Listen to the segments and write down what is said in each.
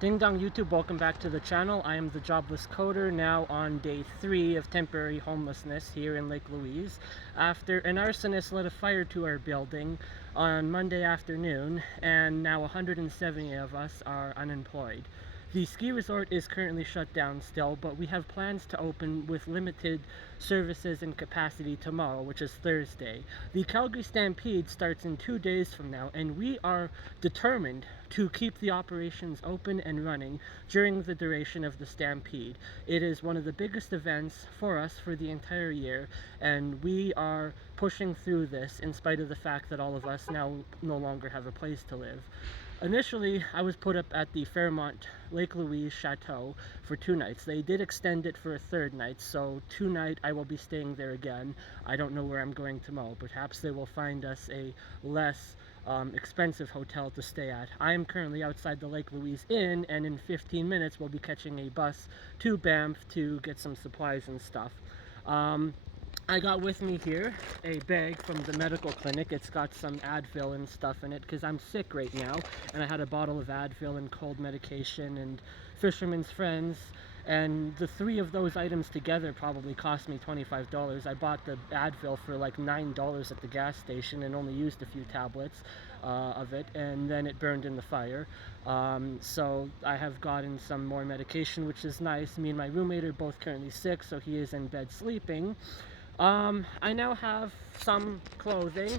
Ding dong YouTube, welcome back to the channel. I am the Jobless Coder, now on day 3 of temporary homelessness here in Lake Louise, after an arsonist lit a fire to our building on Monday afternoon, and now 170 of us are unemployed. The ski resort is currently shut down still, but we have plans to open with limited services and capacity tomorrow, which is Thursday. The Calgary Stampede starts in 2 days from now, and we are determined to keep the operations open and running during the duration of the Stampede. It is one of the biggest events for us for the entire year, and we are pushing through this in spite of the fact that all of us now no longer have a place to live. Initially, I was put up at the Fairmont Lake Louise Chateau for 2 nights. They did extend it for a 3rd night, so tonight I will be staying there again. I don't know where I'm going tomorrow. Perhaps they will find us a less expensive hotel to stay at. I am currently outside the Lake Louise Inn, and in 15 minutes we'll be catching a bus to Banff to get some supplies and stuff. I got with me here a bag from the medical clinic. It's got some Advil and stuff in it because I'm sick right now, and I had a bottle of Advil and cold medication and Fisherman's Friends, and the 3 of those items together probably cost me $25. I bought the Advil for like $9 at the gas station and only used a few tablets of it, and then it burned in the fire. So I have gotten some more medication, which is nice. Me and my roommate are both currently sick, so he is in bed sleeping. I now have some clothing,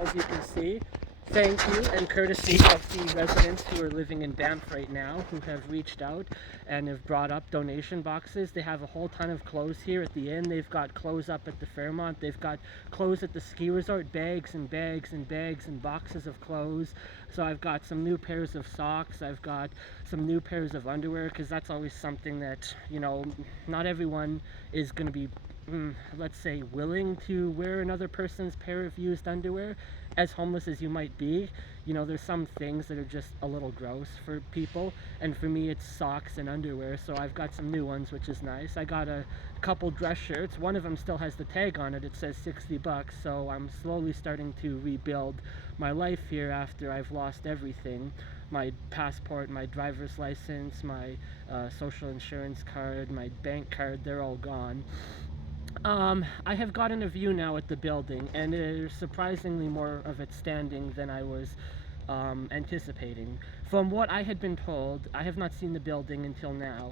as you can see. Thank you and courtesy of the residents who are living in Banff right now, who have reached out and have brought up donation boxes. They have a whole ton of clothes here at the inn. They've got clothes up at the Fairmont. They've got clothes at the ski resort, bags and bags and bags and boxes of clothes. So I've got some new pairs of socks. I've got some new pairs of underwear, because that's always something that, you know, not everyone is going to be let's say, willing to wear another person's pair of used underwear. As homeless as you might be, you know, there's some things that are just a little gross for people, and for me it's socks and underwear, so I've got some new ones, which is nice. I got a couple dress shirts. One of them still has the tag on it. It says 60 bucks, so I'm slowly starting to rebuild my life here after I've lost everything. My passport, my driver's license, my social insurance card, my bank card, they're all gone. I have gotten a view now at the building, and there's surprisingly more of it standing than I was anticipating. From what I had been told, I have not seen the building until now,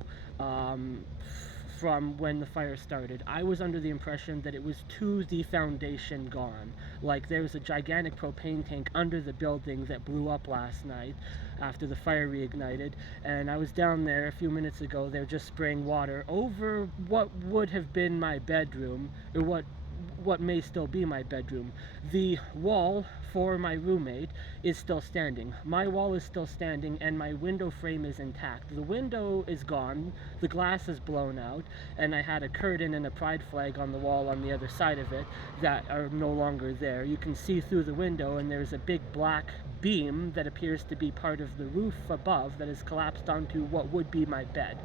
from when the fire started. I was under the impression that it was to the foundation gone. Like there was a gigantic propane tank under the building that blew up last night after the fire reignited, and I was down there a few minutes ago. They're just spraying water over what would have been my bedroom, or what may still be my bedroom. The wall for my roommate is still standing. My wall is still standing, and my window frame is intact. The window is gone, the glass is blown out, and I had a curtain and a pride flag on the wall on the other side of it that are no longer there. You can see through the window, and there's a big black beam that appears to be part of the roof above that has collapsed onto what would be my bed.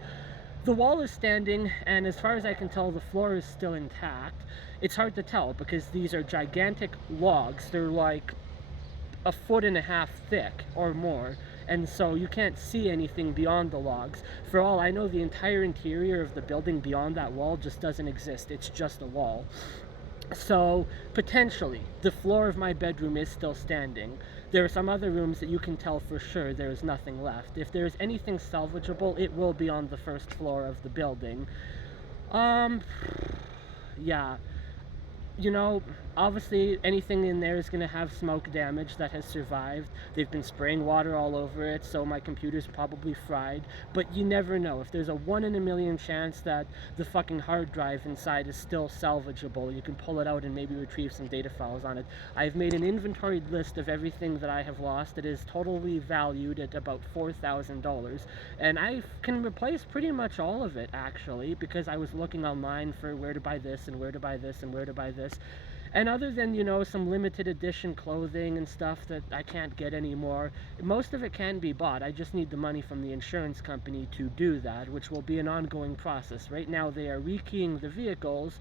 The wall is standing, and as far as I can tell, the floor is still intact. It's hard to tell because these are gigantic logs. They're like a 1.5 feet thick or more, and so you can't see anything beyond the logs. For all I know, the entire interior of the building beyond that wall just doesn't exist. It's just a wall. So potentially the floor of my bedroom is still standing. There are some other rooms that you can tell for sure there is nothing left. If there is anything salvageable, it will be on the first floor of the building. Yeah, you know, obviously anything in there is going to have smoke damage that has survived. They've been spraying water all over it, so my computer's probably fried. But you never know. If there's a 1 in a million chance that the fucking hard drive inside is still salvageable, you can pull it out and maybe retrieve some data files on it. I've made an inventoried list of everything that I have lost. It is totally valued at about $4,000, and I can replace pretty much all of it, actually, because I was looking online for where to buy this and where to buy this and where to buy this. And other than, you know, some limited edition clothing and stuff that I can't get anymore, most of it can be bought. I just need the money from the insurance company to do that, which will be an ongoing process. Right now they are rekeying the vehicles,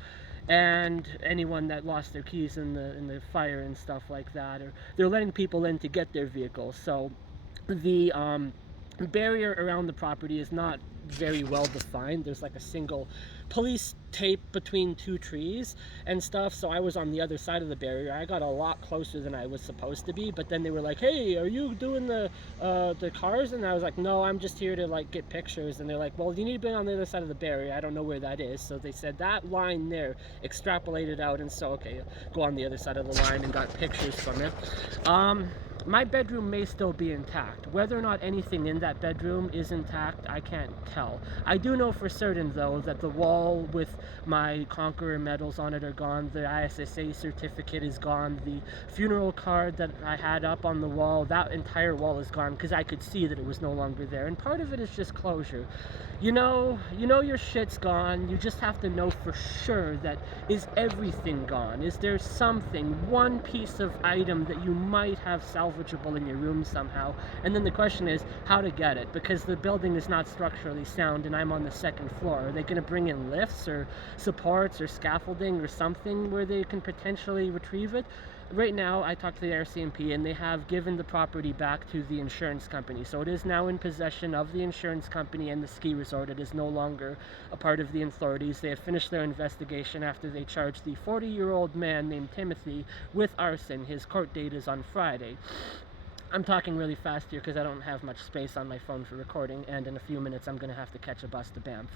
and anyone that lost their keys in the fire and stuff like that, or they're letting people in to get their vehicles. So the barrier around the property is not very well defined. There's like a single police tape between two trees and stuff, so I was on the other side of the barrier. I got a lot closer than I was supposed to be, but then they were like, hey, are you doing the cars? And I was like, no, I'm just here to like get pictures. And they're like, well, you need to be on the other side of the barrier. I don't know where that is. So they said that line there, extrapolated out, and so okay, go on the other side of the line and got pictures from it. My bedroom may still be intact. Whether or not anything in that bedroom is intact, I can't tell. I do know for certain, though, that the wall with my Conqueror medals on it are gone. The ISSA certificate is gone. The funeral card that I had up on the wall, that entire wall is gone because I could see that it was no longer there. And part of it is just closure. You know your shit's gone. You just have to know for sure that, is everything gone? Is there something, one piece of item that you might have salvageable in your room somehow? And then the question is how to get it, because the building is not structurally sound and I'm on the second floor. Are they going to bring in lifts or supports or scaffolding or something where they can potentially retrieve it? Right now, I talked to the RCMP and they have given the property back to the insurance company. So it is now in possession of the insurance company and the ski resort. It is no longer a part of the authorities. They have finished their investigation after they charged the 40-year-old man named Timothy with arson. His court date is on Friday. I'm talking really fast here because I don't have much space on my phone for recording, and in a few minutes I'm going to have to catch a bus to Banff.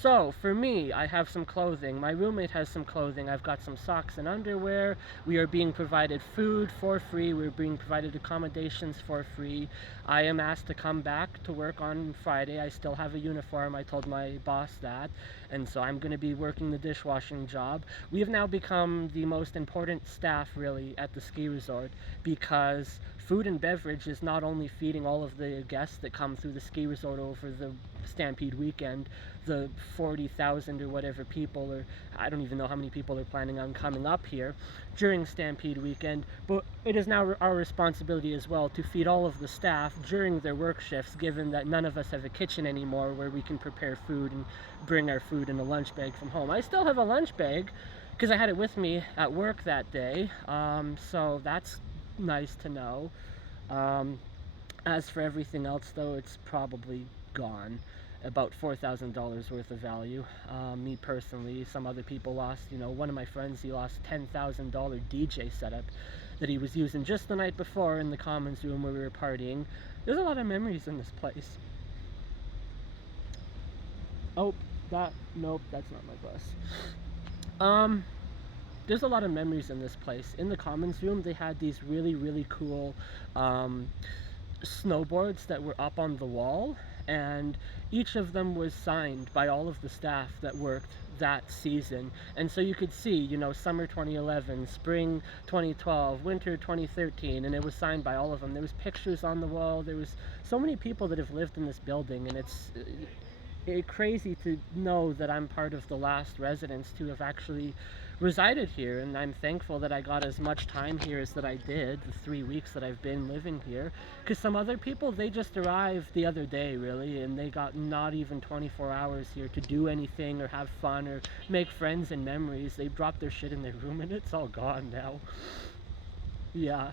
So, for me, I have some clothing. My roommate has some clothing. I've got some socks and underwear. We are being provided food for free. We're being provided accommodations for free. I am asked to come back to work on Friday. I still have a uniform. I told my boss that. And so I'm going to be working the dishwashing job. We have now become the most important staff, really, at the ski resort because food and beverage is not only feeding all of the guests that come through the ski resort over the Stampede weekend, the 40,000 or whatever people, or I don't even know how many people are planning on coming up here during Stampede weekend, but it is now our responsibility as well to feed all of the staff during their work shifts, given that none of us have a kitchen anymore where we can prepare food and bring our food in a lunch bag from home. I still have a lunch bag because I had it with me at work that day, so that's nice to know. As for everything else, though, it's probably gone. About $4,000 worth of value. Me personally, some other people lost, one of my friends, he lost $10,000 DJ setup that he was using just the night before in the commons room where we were partying. There's a lot of memories in this place. Oh, nope, that's not my bus. There's a lot of memories in this place. In the commons room, they had these really, really cool snowboards that were up on the wall, and each of them was signed by all of the staff that worked that season. And so you could see, summer 2011, spring 2012, winter 2013, and it was signed by all of them. There was pictures on the wall. There was so many people that have lived in this building, and it's crazy to know that I'm part of the last residents to have actually resided here, and I'm thankful that I got as much time here as that I did, the 3 weeks that I've been living here, because some other people, they just arrived the other day, really, and they got not even 24 hours here to do anything or have fun or make friends and memories. They dropped their shit in their room and it's all gone now. Yeah.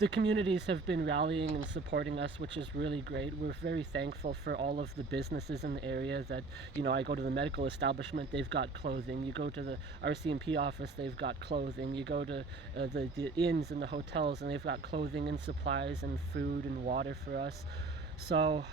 The communities have been rallying and supporting us, which is really great. We're very thankful for all of the businesses in the area that, I go to the medical establishment, they've got clothing. You go to the RCMP office, they've got clothing. You go to the inns and the hotels, and they've got clothing and supplies and food and water for us. So,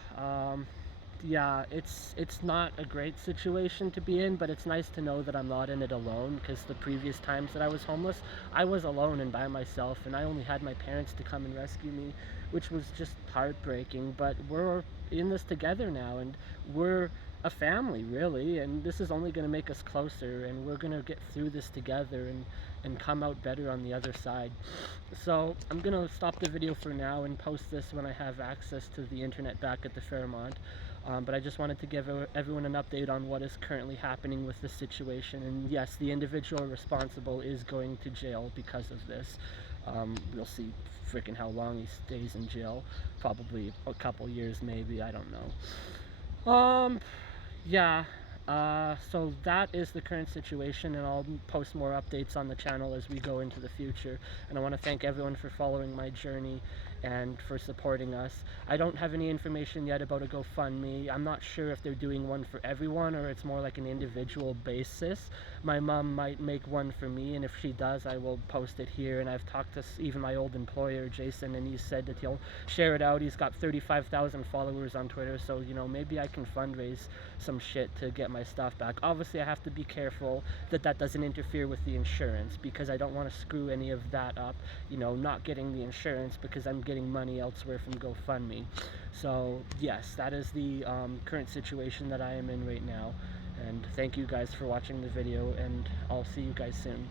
yeah, it's not a great situation to be in, but it's nice to know that I'm not in it alone, because the previous times that I was homeless, I was alone and by myself, and I only had my parents to come and rescue me, which was just heartbreaking. But we're in this together now, and we're a family, really, and this is only going to make us closer, and we're going to get through this together and come out better on the other side. So I'm going to stop the video for now and post this when I have access to the internet back at the Fairmont. But I just wanted to give everyone an update on what is currently happening with this situation. And yes, the individual responsible is going to jail because of this. We'll see freaking how long he stays in jail. Probably a couple years, maybe. I don't know. Yeah. So that is the current situation, and I'll post more updates on the channel as we go into the future. And I want to thank everyone for following my journey and for supporting us. I don't have any information yet about a GoFundMe. I'm not sure if they're doing one for everyone or it's more like an individual basis. My mom might make one for me, and if she does, I will post it here. And I've talked to even my old employer, Jason, and he said that he'll share it out. He's got 35,000 followers on Twitter, so you know, maybe I can fundraise some shit to get my stuff back. Obviously I have to be careful that that doesn't interfere with the insurance, because I don't want to screw any of that up, you know, not getting the insurance because I'm getting money elsewhere from GoFundMe. So yes, that is the current situation that I am in right now, and thank you guys for watching the video, and I'll see you guys soon.